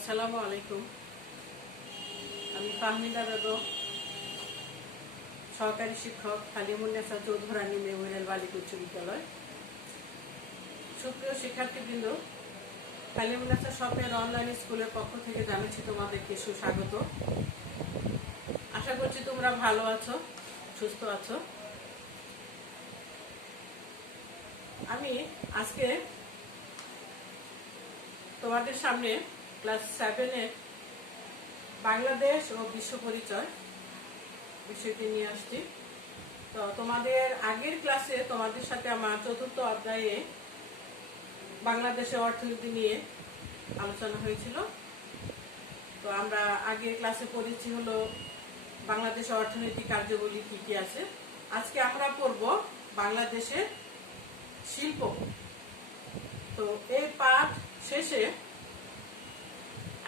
আসসালামু আলাইকুম। আমি ফাহমিদা বেগম, সহকারী শিক্ষক, হালিমুন্নেসা চৌধুরানী মেমোরিয়াল বালিকা উচ্চ বিদ্যালয়। সুপ্রিয় শিক্ষার্থীবৃন্দ, হালিমুন্নেসা শপের অনলাইন স্কুলের পক্ষ থেকে জানাচ্ছি তোমাদেরকে সুস্বাগত। আশা করছি তোমরা ভালো আছো, সুস্থ আছো। আমি আজকে তোমাদের সামনে ক্লাস 7-এর বাংলাদেশ ও বিশ্ব পরিচয় বিষয়টি নিয়ে আসছি। তো তোমাদের আগের ক্লাসে তোমাদের সাথে আমার চতুর্থ অধ্যায়ে বাংলাদেশের অর্থনীতি নিয়ে আলোচনা হয়েছিল। তো আমরা আগের ক্লাসে পড়েছি হলো বাংলাদেশের অর্থনৈতিক কার্যাবলী কি কি আছে। আজকে আমরা পড়ব বাংলাদেশের শিল্প। তো এই পাঠ শেষে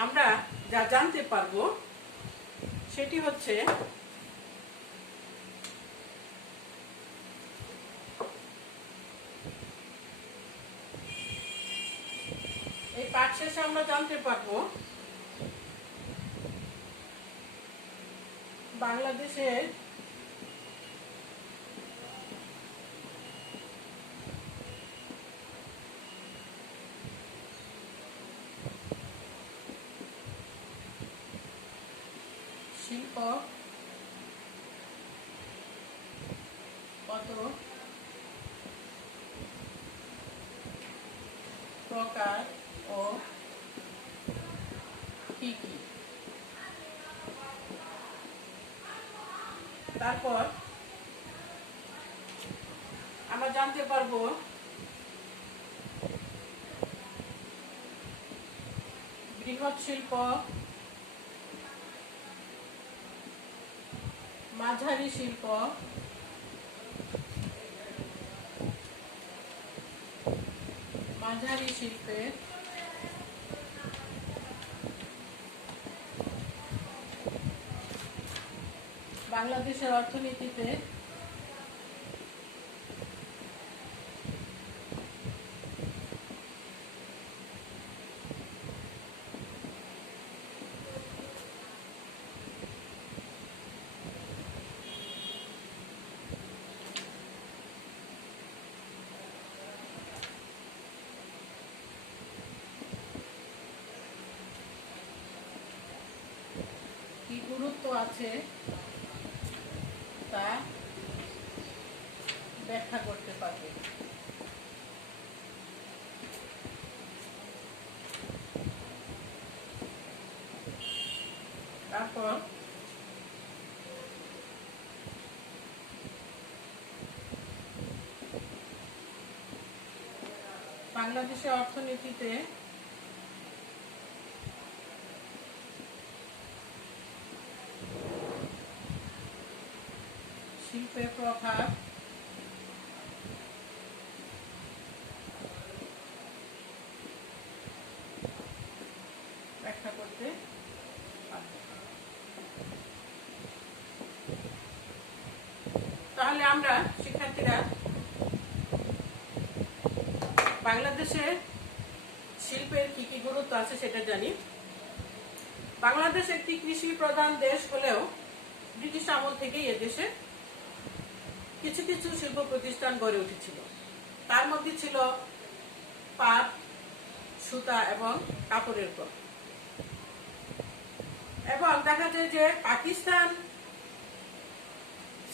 আমরা যা জানতে পারবো সেটি হচ্ছে এই পাঠ শেষে আমরা জানতে পারবো বাংলাদেশের শিল্প কত প্রকার ও কি কি। তারপর আমরা জানতে পারবো বৃহৎ শিল্প, মাঝারি শিল্প, মাঝারি শিল্পের বাংলাদেশের অর্থনীতিতে কি গুরুত্ব আছে তা ব্যাখ্যা করতে পারবে। তারপর বাংলাদেশের অর্থনীতিতে শিল্পের প্রভাব ব্যাখ্যা করতে পারবে। তাহলে আমরা শিক্ষার্থীরা বাংলাদেশের শিল্পের কি কি গুরুত্ব আছে সেটা জানি। বাংলাদেশ একটি কৃষি প্রধান দেশ হলেও ব্রিটিশ আমল থেকেই এদেশে কিছু কিছু শিল্প প্রতিষ্ঠান গড়ে উঠেছিল। তার মধ্যে ছিল পাট, সুতা এবং কাপড়ের কল। এবং দেখা যায় যে পাকিস্তান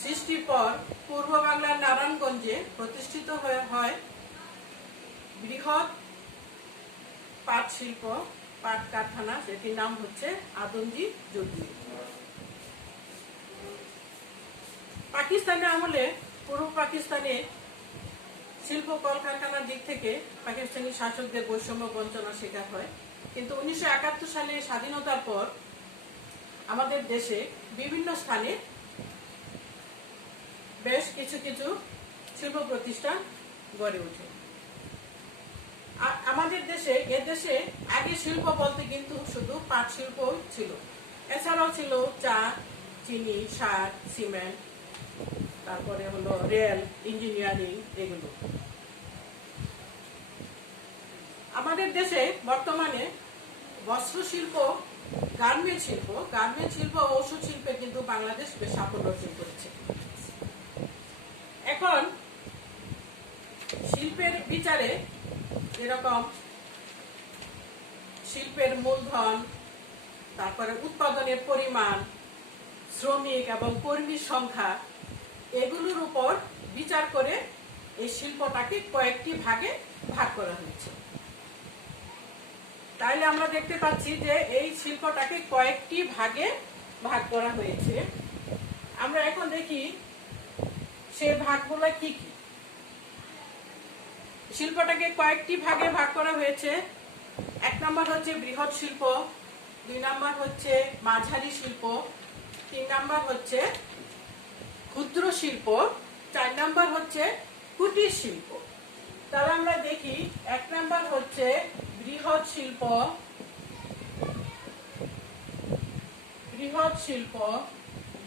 সৃষ্টির পর পূর্ব বাংলার নারায়ণগঞ্জে প্রতিষ্ঠিত হয় বৃহৎ পাট শিল্প, পাট কারখানা, সেটির নাম হচ্ছে আদমজি জুট। পাকিস্তানের আমলে পূর্ব পাকিস্তানে শিল্প কলকারখানার দিক থেকে পাকিস্তানি শাসকদের বৈষম্য বঞ্চনার শিকার হয়। কিন্তু 1971 সালে স্বাধীনতার পর আমাদের দেশে বিভিন্ন স্থানে বেশ কিছু কিছু শিল্প প্রতিষ্ঠান গড়ে ওঠে। আমাদের দেশে এদেশে আগে শিল্প বলতে কিন্তু শুধু পাট শিল্প ছিল, এছাড়াও ছিল চা, চিনি, সার, সিমেন্ট, তারপরে হলো রেল, ইঞ্জিনিয়ারিং, এগুলো। আমাদের দেশে বর্তমানে বস্ত্র শিল্প, গার্মেন্ট শিল্প ও ঔষধ শিল্পে কিন্তু বাংলাদেশ বেশ সাফল্য অর্জন করেছে। এখন শিল্পের বিচারে যেরকম শিল্পের মূলধন, তারপরে উৎপাদনের পরিমাণ, শ্রমিক এবং কর্মীর সংখ্যা, এগুলোর উপর বিচার করে এই শিল্পটাকে কয়েকটি ভাগে ভাগ করা হয়েছে। তাইলে আমরা দেখতে পাচ্ছি যে এই শিল্পটাকে কয়েকটি ভাগে ভাগ করা হয়েছে। আমরা এখন দেখি সেই ভাগগুলো কি কি। শিল্পটাকে কয়েকটি ভাগে ভাগ করা হয়েছে। 1 নম্বর হচ্ছে বৃহৎ শিল্প, 2 নম্বর হচ্ছে মাঝারি শিল্প, 3 নম্বর হচ্ছে ক্ষুদ্র শিল্প, 4 নম্বর হচ্ছে কুটির শিল্প। তাহলে আমরা দেখি 1 নম্বর হচ্ছে বৃহৎ শিল্প,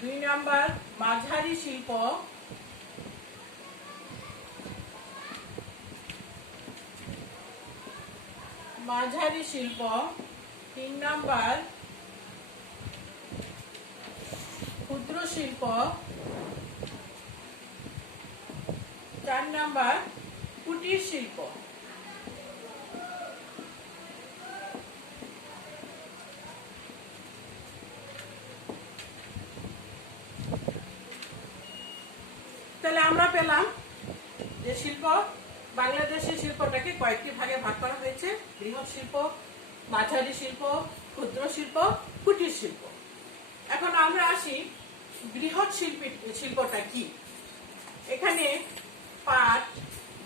2 নম্বর মাঝারি শিল্প, 3 নম্বর ক্ষুদ্র শিল্প, 4 নম্বর কুটির শিল্প। তাহলে আমরা পেলাম যে শিল্প, বাংলাদেশের শিল্পটাকে কয়েকটি ভাগে ভাগ করা হয়েছে: বৃহৎ শিল্প, মাঝারি শিল্প, ক্ষুদ্র শিল্প, কুটির শিল্প। এখন আমরা আসি বৃহৎ শিল্পটা কি। এখানে পাট,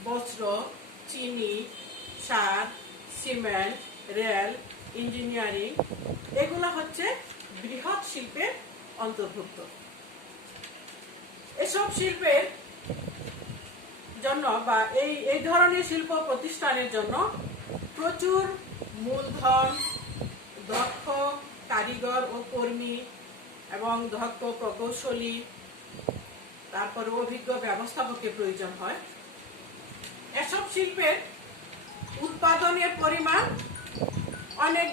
বস্ত্র, চিনি, সার, সিমেন্ট, রেল, ইঞ্জিনিয়ারিং, এগুলো হচ্ছে বৃহৎ শিল্পের অন্তর্ভুক্ত। এসব শিল্পের জন্য বা এই ধরনের শিল্প প্রতিষ্ঠানের জন্য প্রচুর মূলধন, দক্ষ কারিগর ও কর্মী এবং দক্ষ প্রকৌশলী, তারপরে অভিজ্ঞ ব্যবস্থাপকের প্রয়োজন হয়। এসব শিল্পের উৎপাদনের পরিমাণ অনেক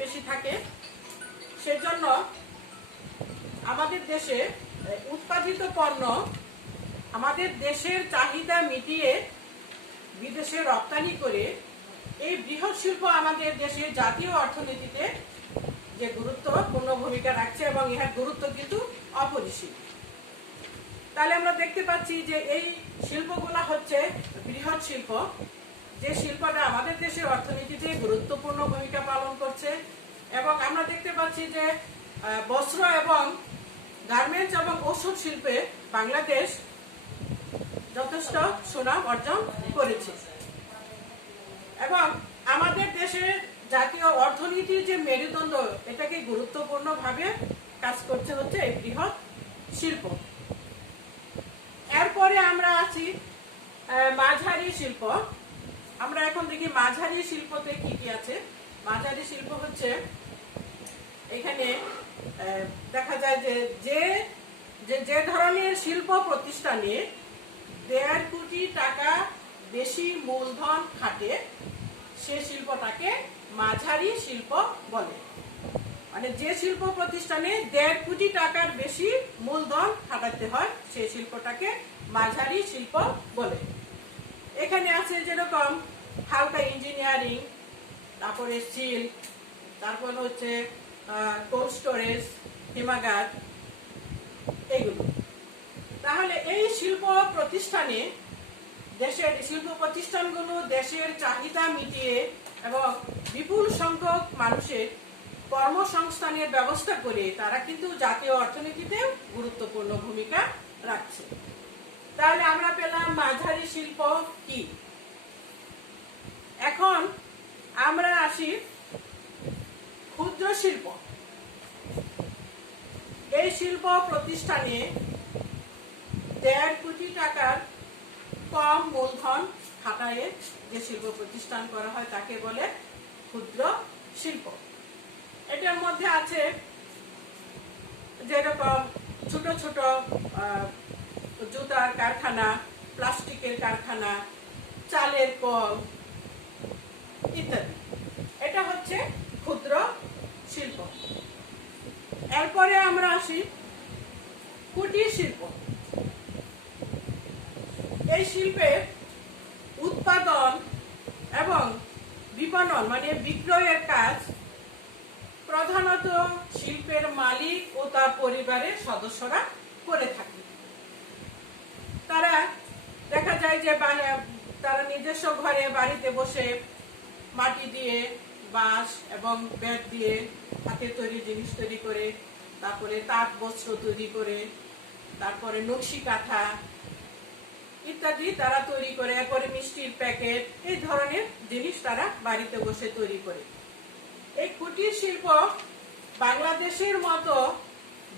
বেশি থাকে। সেজন্য আমাদের দেশে উৎপাদিত পণ্য আমাদের দেশের চাহিদা মিটিয়ে বিদেশে রপ্তানি করে এই বৃহৎ শিল্প আমাদের দেশের জাতীয় অর্থনীতিতে যে গুরুত্বপূর্ণ ভূমিকা রাখছে এবং এর গুরুত্ব কিন্তু অপরিসীম। তাহলে আমরা দেখতে পাচ্ছি যে এই শিল্পগুলো হচ্ছে বৃহৎ শিল্প, যে শিল্পটা আমাদের দেশের অর্থনীতিতে গুরুত্বপূর্ণ ভূমিকা পালন করছে। এবং আমরা দেখতে পাচ্ছি যে বস্ত্র এবং গার্মেন্টস এবং ঔষধ শিল্পে বাংলাদেশ যথেষ্ট সুনাম অর্জন করেছে। এবং আমাদের দেশের জাতীয় অর্থনীতির যে মেরুদণ্ড, এটাকে গুরুত্বপূর্ণভাবে কাজ করছে হচ্ছে এই বৃহৎ শিল্প। এরপরে আমরা আছি মাঝারি শিল্প। আমরা এখন দেখি মাঝারি শিল্পতে কি কি আছে। মাঝারি শিল্প হচ্ছে এখানে দেখা যায় যে ধরনের শিল্প প্রতিষ্ঠানে 1.5 কোটি টাকা বেশি মূলধন খাটে, সে শিল্পটাকে মাঝারি শিল্প বলে। মানে যে শিল্প প্রতিষ্ঠানে 1.5 কোটি টাকার বেশি মূলধন খাটাতে হয়, সেই শিল্পটাকে মাঝারি শিল্প বলে। এখানে আছে যেরকম হালকা ইঞ্জিনিয়ারিং, তারপরে স্টিল, তারপর হচ্ছে কোল্ড স্টোরেজ, হিমাগার, এগুলো। তাহলে এই শিল্প প্রতিষ্ঠানগুলো দেশের চাহিদা মিটিয়ে এবং বিপুল সংখ্যক মানুষের কর্মসংস্থানের ব্যবস্থা করে তারা কিন্তু জাতীয় অর্থনীতিতে গুরুত্বপূর্ণ ভূমিকা রাখছে। তাহলে আমরা পেলাম মাঝারি শিল্প কি। এখন আমরা আসি ক্ষুদ্র শিল্প। এই শিল্প প্রতিষ্ঠানে 1.5 কোটি টাকার কম মূলধন খাটায়ে যে শিল্প প্রতিষ্ঠান করা হয় তাকে বলে ক্ষুদ্র শিল্প। এটার মধ্যে আছে যেরকম ছোট ছোট জুতার কারখানা, প্লাস্টিকের কারখানা, চালের কল, ইত্যাদি। এটা হচ্ছে ক্ষুদ্র শিল্প। এরপরে আমরা আসি কুটির শিল্প। এই শিল্পের উৎপাদন এবং বিপণন মানে বিক্রয়ের কাজ প্রধানত শিল্পের মালিক ও তার পরিবারের সদস্যরা করে থাকে। তারা দেখা যায় যে তারা নিজস্ব ঘরে বাড়িতে বসে মাটি দিয়ে, বাঁশ এবং বেত দিয়ে হাতে তৈরি জিনিস তৈরি করে, তারপরে তাঁত বস্ত্র তৈরি করে, তারপরে নকশি কাঁথা ইত্যাদি তারা তৈরি করে, এরপরে মিষ্টির প্যাকেট, এই ধরনের জিনিস তারা বাড়িতে বসে তৈরি করে। এই কুটির শিল্প বাংলাদেশের মতো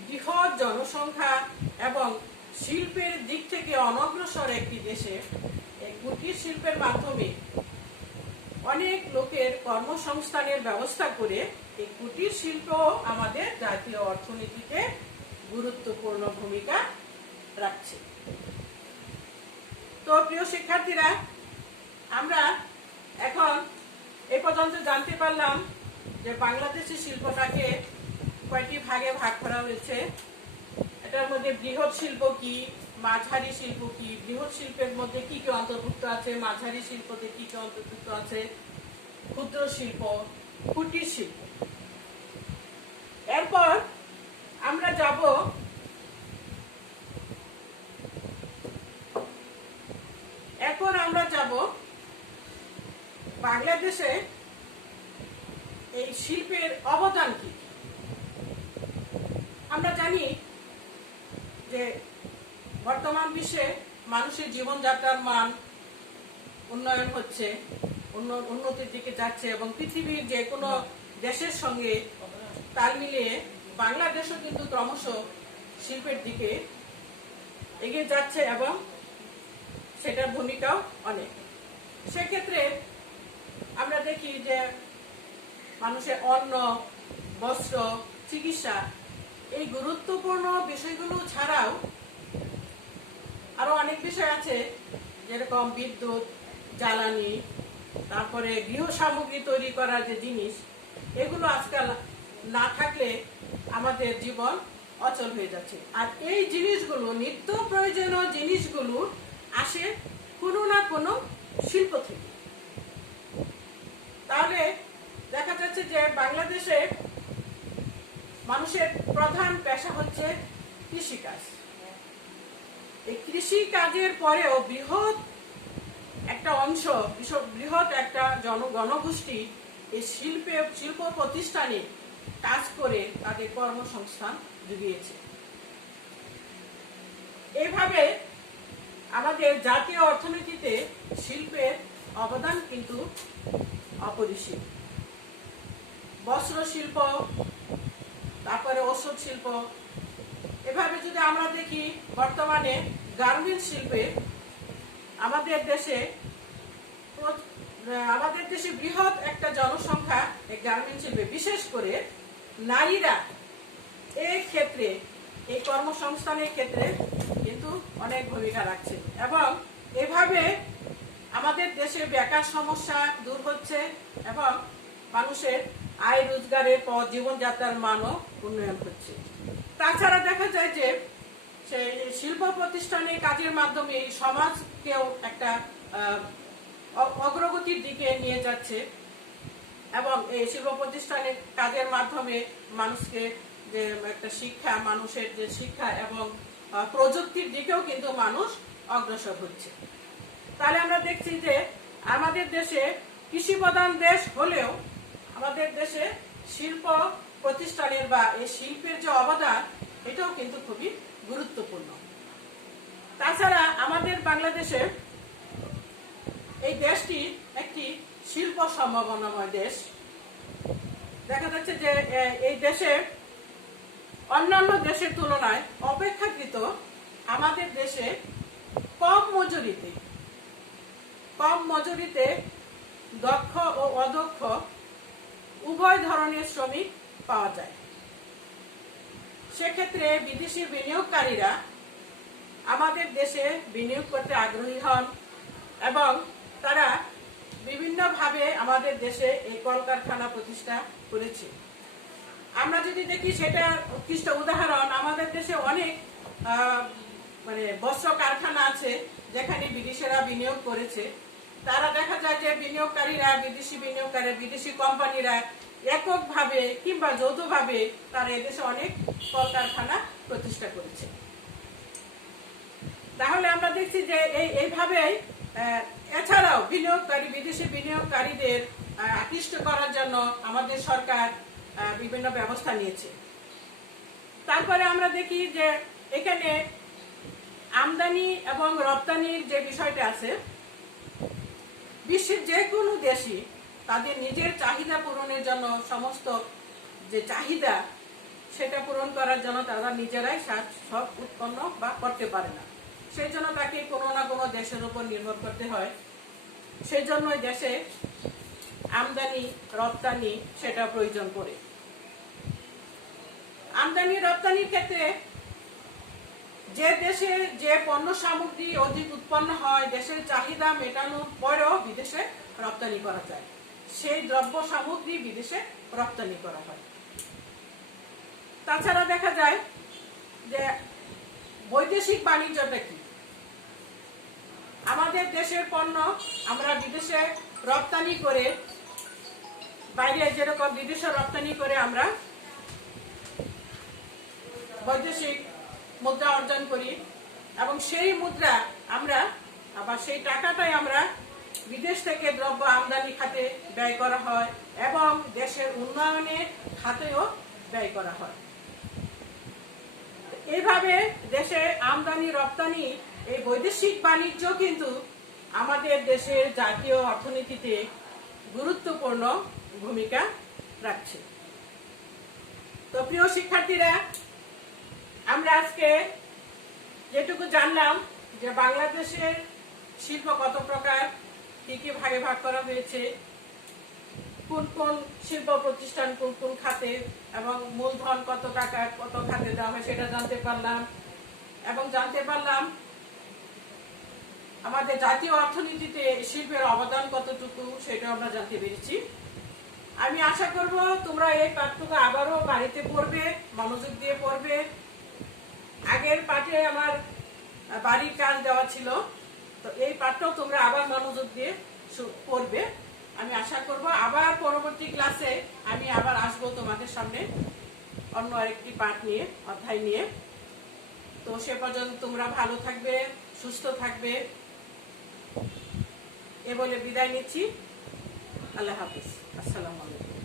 বৃহৎ জনসংখ্যা এবং শিল্পের দিক থেকে অনগ্রসর একটি দেশে এই কুটির শিল্পের মাধ্যমে অনেক লোকের কর্মসংস্থানের ব্যবস্থা করে এই কুটির শিল্প আমাদের জাতীয় অর্থনীতিতে গুরুত্বপূর্ণ ভূমিকা রাখছে। তো প্রিয় শিক্ষার্থীরা, আমরা এখন এ পর্যন্ত জানতে পারলাম যে বাংলাদেশের শিল্পটাকে কয়টি ভাগে ভাগ করা হয়েছে। এটার মধ্যে বৃহৎ শিল্প কি, মাঝারি শিল্প কি, বৃহৎ শিল্পের মধ্যে কি কি অন্তর্ভুক্ত আছে, মাঝারি শিল্পতে কি কি অন্তর্ভুক্ত আছে, ক্ষুদ্র শিল্প, কুটির শিল্প। এরপর আমরা যাব বাংলাদেশে এই শিল্পের অবদান কি। আমরা জানি যে বর্তমান বিশ্বে মানুষের জীবনযাত্রার মান উন্নয়ন হচ্ছে, উন্নতির দিকে যাচ্ছে এবং পৃথিবীর যে কোনো দেশের সঙ্গে তাল মিলিয়ে বাংলাদেশও কিন্তু ক্রমশ শিল্পের দিকে এগিয়ে যাচ্ছে এবং সেটার ভূমিকাও অনেক। সেক্ষেত্রে আমরা দেখি যে মানুষের অন্ন, বস্ত্র, চিকিৎসা এই গুরুত্বপূর্ণ বিষয়গুলো ছাড়াও আরো অনেক বিষয় আছে, যেরকম বিদ্যুৎ, জ্বালানি, তারপরে গৃহ সামগ্রী তৈরি করার যে জিনিস, এগুলো আজকাল না থাকলে আমাদের জীবন অচল হয়ে যাচ্ছে। আর এই জিনিসগুলো, নিত্য প্রয়োজনীয় জিনিসগুলো আসে কোনো না কোনো শিল্প থেকে। তাহলে দেখা যাচ্ছে যে বাংলাদেশে মানুষের প্রধান পেশা হচ্ছে কৃষিকাজ। এই কৃষি কাজের পরেও বৃহৎ একটা অংশ, বৃহৎ একটা জনগোষ্ঠী এই শিল্প প্রতিষ্ঠানে কাজ করে তাদের কর্মসংস্থান জুগিয়েছে। এইভাবে আমাদের জাতীয় অর্থনীতিতে শিল্পের অবদান কিন্তু অপরিসীম। বস্ত্র শিল্প, তারপরে ওষুধ শিল্প, এভাবে যদি আমরা দেখি বর্তমানে গার্মেন্টস শিল্পে আমাদের দেশে বৃহৎ একটা জনসংখ্যা এই গার্মেন্টস শিল্পে, বিশেষ করে নারীরা এই ক্ষেত্রে, এই কর্মসংস্থানের ক্ষেত্রে কিন্তু অনেক ভূমিকা রাখছে এবং এভাবে আমাদের দেশে বেকার সমস্যা দূর হচ্ছে এবং মানুষের আয় রোজগারের পর জীবনযাত্রার মানও উন্নয়ন হচ্ছে। তাছাড়া দেখা যায় যে সেই শিল্প প্রতিষ্ঠানে কাজের মাধ্যমে সমাজকেও একটা অগ্রগতির দিকে নিয়ে যাচ্ছে এবং এই শিল্প প্রতিষ্ঠানে কাজের মাধ্যমে মানুষকে যে একটা শিক্ষা, মানুষের যে শিক্ষা এবং প্রযুক্তির দিকেও কিন্তু মানুষ অগ্রসর হচ্ছে। তাহলে আমরা দেখছি যে আমাদের দেশে কৃষি প্রধান দেশ হলেও আমাদের দেশে শিল্প প্রতিষ্ঠানের বা এই শিল্পের যে অবদান, এটাও কিন্তু খুবই গুরুত্বপূর্ণ। তাছাড়া আমাদের বাংলাদেশে এই দেশটি একটি শিল্প সম্ভাবনাময় দেশ। দেখা যাচ্ছে যে এই দেশে অন্যান্য দেশের তুলনায় অপেক্ষাকৃত আমাদের দেশে কম মজুরিতে দক্ষ ও অদক্ষ উভয় ধরনের শ্রমিক পাওয়া যায়। সেক্ষেত্রে বিদেশি বিনিয়োগকারীরা আমাদের দেশে বিনিয়োগ করতে আগ্রহী হন এবং তারা বিভিন্নভাবে আমাদের দেশে এই কলকারখানা প্রতিষ্ঠা করেছে। আমরা যদি দেখি সেটা উৎকৃষ্ট উদাহরণ, আমাদের দেশে অনেক মানে বস্ত্র কারখানা আছে যেখানে বিদেশিরা বিনিয়োগ করেছে। তারা দেখা যায় যে বিনিয়োগকারীরা, বিদেশি কোম্পানিরা এককভাবে কিংবা যৌথভাবে তারা এদেশে অনেক কলকারখানা প্রতিষ্ঠা করেছে। তাহলে আমরা দেখছি যে এইভাবেই এছাড়াও বিদেশি বিনিয়োগকারীদের আকৃষ্ট করার জন্য আমাদের সরকার বিভিন্ন ব্যবস্থা নিয়েছে। তারপরে আমরা দেখি যে এখানে আমদানি এবং রপ্তানির যে বিষয়টা আছে, বিশ্বের যে কোনো দেশই তাদের নিজের চাহিদা পূরণের জন্য সমস্ত যে চাহিদা সেটা পূরণ করার জন্য তারা নিজেরাই সব উৎপন্ন বা করতে পারে না। সেই জন্য তাকে কোনো না কোনো দেশের উপর নির্ভর করতে হয়। সেই জন্য দেশে আমদানি রপ্তানি সেটা প্রয়োজন পড়ে। আমদানি রপ্তানির ক্ষেত্রে যে দেশে যে পণ্য সামগ্রী অধিক উৎপন্ন হয়, দেশের চাহিদা মেটানোর পরেও বিদেশে রপ্তানি করা যায়, সেই দ্রব্য সামগ্রী বিদেশে রপ্তানি করা হয়। তাছাড়া দেখা যায় যে বৈদেশিক বাণিজ্যটা কি, আমাদের দেশের পণ্য আমরা বিদেশে রপ্তানি করে, বাইরে যেরকম বিদেশে রপ্তানি করে আমরা বৈদেশিক মুদ্রা অর্জন করি এবং সেই মুদ্রা আমরা আবার সেই টাকাটাই আমরা বিদেশ থেকে দ্রব্য আমদানি খাতে ব্যয় করা হয় এবং দেশের উন্নয়নের খাতেও ব্যয় করা হয়। এইভাবে দেশে আমদানি রপ্তানি, এই বৈদেশিক বাণিজ্য কিন্তু আমাদের দেশের জাতীয় অর্থনীতিতে গুরুত্বপূর্ণ ভূমিকা রাখছে। তো প্রিয় শিক্ষার্থীরা, আমরা আজকে যেটুকু জানলাম যে বাংলাদেশের শিল্প কত প্রকার, কি কি ভাগে ভাগ করা হয়েছে, কোন কোন শিল্প প্রতিষ্ঠান কোন কোন খাতে এবং মূলধন কত টাকা কত খাতে দেওয়া হয় সেটা জানতে পারলাম। এবং জানতে পারলাম আমাদের জাতীয় অর্থনীতিতে শিল্পের অবদান কতটুকু, সেটা আমরা জানতে পেরেছি। আমি আশা করব তোমরা এই পাঠটুকু আবারও বাড়িতে পড়বে, মনোযোগ দিয়ে পড়বে। আগের পাঠে আমার বাড়ির কাজ দেওয়া ছিল, তো এই পাঠটাও তোমরা আবার মনোযোগ দিয়ে পড়বে। আমি আশা করব আবার পরবর্তী ক্লাসে আমি আবার আসবো তোমাদের সামনে অন্য আরেকটি পাঠ নিয়ে, অধ্যায় নিয়ে। তো সে পর্যন্ত তোমরা ভালো থাকবে, সুস্থ থাকবে, এ বলে বিদায় নিচ্ছি। আল্লাহ হাফিজ। আসসালামু আলাইকুম।